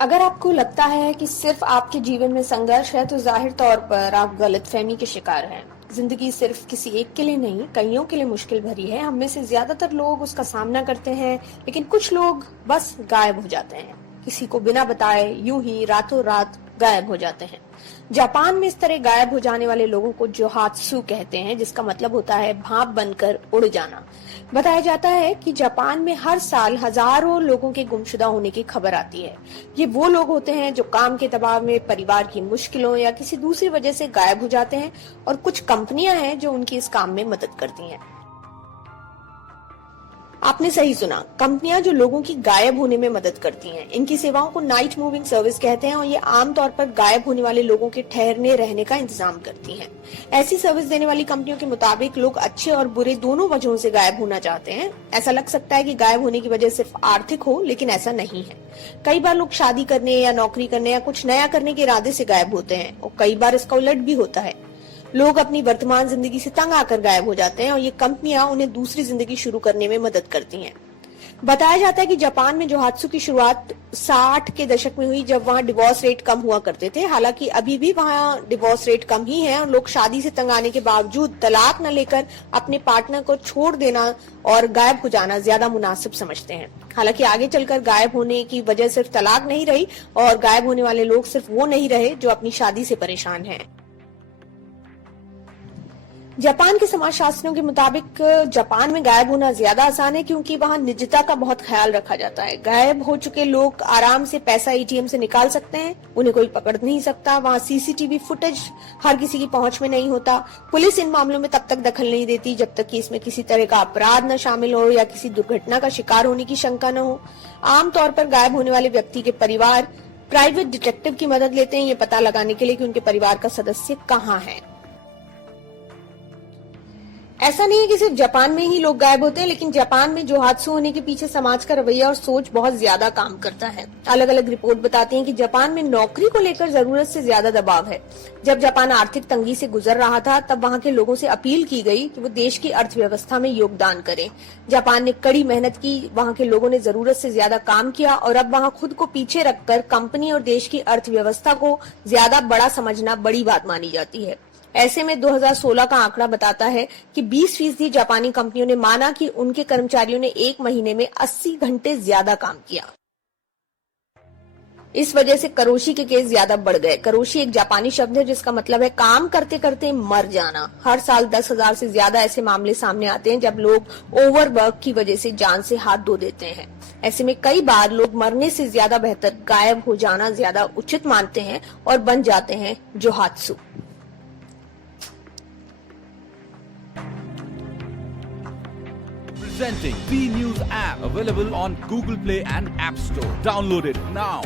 अगर आपको लगता है कि सिर्फ आपके जीवन में संघर्ष है तो जाहिर तौर पर आप गलतफहमी के शिकार हैं। जिंदगी सिर्फ किसी एक के लिए नहीं, कईयों के लिए मुश्किल भरी है। हम में से ज्यादातर लोग उसका सामना करते हैं, लेकिन कुछ लोग बस गायब हो जाते हैं, किसी को बिना बताए यूं ही रातों रात गायब हो जाते हैं। जापान में इस तरह गायब हो जाने वाले लोगों को जोहात्सु कहते हैं, जिसका मतलब होता है भाप बनकर उड़ जाना। बताया जाता है कि जापान में हर साल हजारों लोगों के गुमशुदा होने की खबर आती है। ये वो लोग होते हैं जो काम के दबाव में, परिवार की मुश्किलों या किसी दूसरी वजह से गायब हो जाते हैं, और कुछ कंपनियां हैं जो उनकी इस काम में मदद करती हैं। आपने सही सुना, कंपनियां जो लोगों की गायब होने में मदद करती हैं। इनकी सेवाओं को नाइट मूविंग सर्विस कहते हैं और ये आमतौर पर गायब होने वाले लोगों के ठहरने रहने का इंतजाम करती हैं। ऐसी सर्विस देने वाली कंपनियों के मुताबिक लोग अच्छे और बुरे दोनों वजहों से गायब होना चाहते हैं। ऐसा लग सकता है कि गायब होने की वजह सिर्फ आर्थिक हो, लेकिन ऐसा नहीं है। कई बार लोग शादी करने या नौकरी करने या कुछ नया करने के इरादे से गायब होते हैं, और कई बार इसका उलट भी होता है। लोग अपनी वर्तमान जिंदगी से तंग आकर गायब हो जाते हैं और ये कंपनियां उन्हें दूसरी जिंदगी शुरू करने में मदद करती हैं। बताया जाता है कि जापान में जोहात्सु की शुरुआत 60 के दशक में हुई, जब वहां डिवोर्स रेट कम हुआ करते थे। हालांकि अभी भी वहां डिवोर्स रेट कम ही है और लोग शादी से तंग आने के बावजूद तलाक न लेकर अपने पार्टनर को छोड़ देना और गायब हो जाना ज्यादा मुनासिब समझते हैं। हालांकि आगे चलकर गायब होने की वजह सिर्फ तलाक नहीं रही, और गायब होने वाले लोग सिर्फ वो नहीं रहे जो अपनी शादी से परेशान हैं। जापान के समाजशास्त्रियों के मुताबिक जापान में गायब होना ज्यादा आसान है, क्योंकि वहां निजता का बहुत ख्याल रखा जाता है। गायब हो चुके लोग आराम से पैसा एटीएम से निकाल सकते हैं, उन्हें कोई पकड़ नहीं सकता। वहां सीसीटीवी फुटेज हर किसी की पहुंच में नहीं होता। पुलिस इन मामलों में तब तक दखल नहीं देती जब तक कि इसमें किसी तरह का अपराध न शामिल हो या किसी दुर्घटना का शिकार होने की शंका न हो। आमतौर पर गायब होने वाले व्यक्ति के परिवार प्राइवेट डिटेक्टिव की मदद लेते हैं, ये पता लगाने के लिए कि उनके परिवार का सदस्य कहाँ है। ऐसा नहीं है कि सिर्फ जापान में ही लोग गायब होते हैं, लेकिन जापान में जोहात्सु होने के पीछे समाज का रवैया और सोच बहुत ज्यादा काम करता है। अलग अलग रिपोर्ट बताती हैं कि जापान में नौकरी को लेकर जरूरत से ज्यादा दबाव है। जब जापान आर्थिक तंगी से गुजर रहा था, तब वहां के लोगों से अपील की गई कि वो देश की अर्थव्यवस्था में योगदान करें। जापान ने कड़ी मेहनत की, वहां के लोगों ने जरूरत से ज्यादा काम किया, और अब वहां खुद को पीछे रखकर कंपनी और देश की अर्थव्यवस्था को ज्यादा बड़ा समझना बड़ी बात मानी जाती है। ऐसे में 2016 का आंकड़ा बताता है कि 20% जापानी कंपनियों ने माना कि उनके कर्मचारियों ने एक महीने में 80 घंटे ज्यादा काम किया। इस वजह से करोशी के केस ज्यादा बढ़ गए। करोशी एक जापानी शब्द है जिसका मतलब है काम करते करते मर जाना। हर साल 10,000 से ज्यादा ऐसे मामले सामने आते हैं जब लोग ओवरवर्क की वजह से जान से हाथ धो देते हैं। ऐसे में कई बार लोग मरने से ज्यादा बेहतर गायब हो जाना ज्यादा उचित मानते हैं और बन जाते हैं जोहात्सु। Presenting V News app, available on Google Play and App Store. Download it now.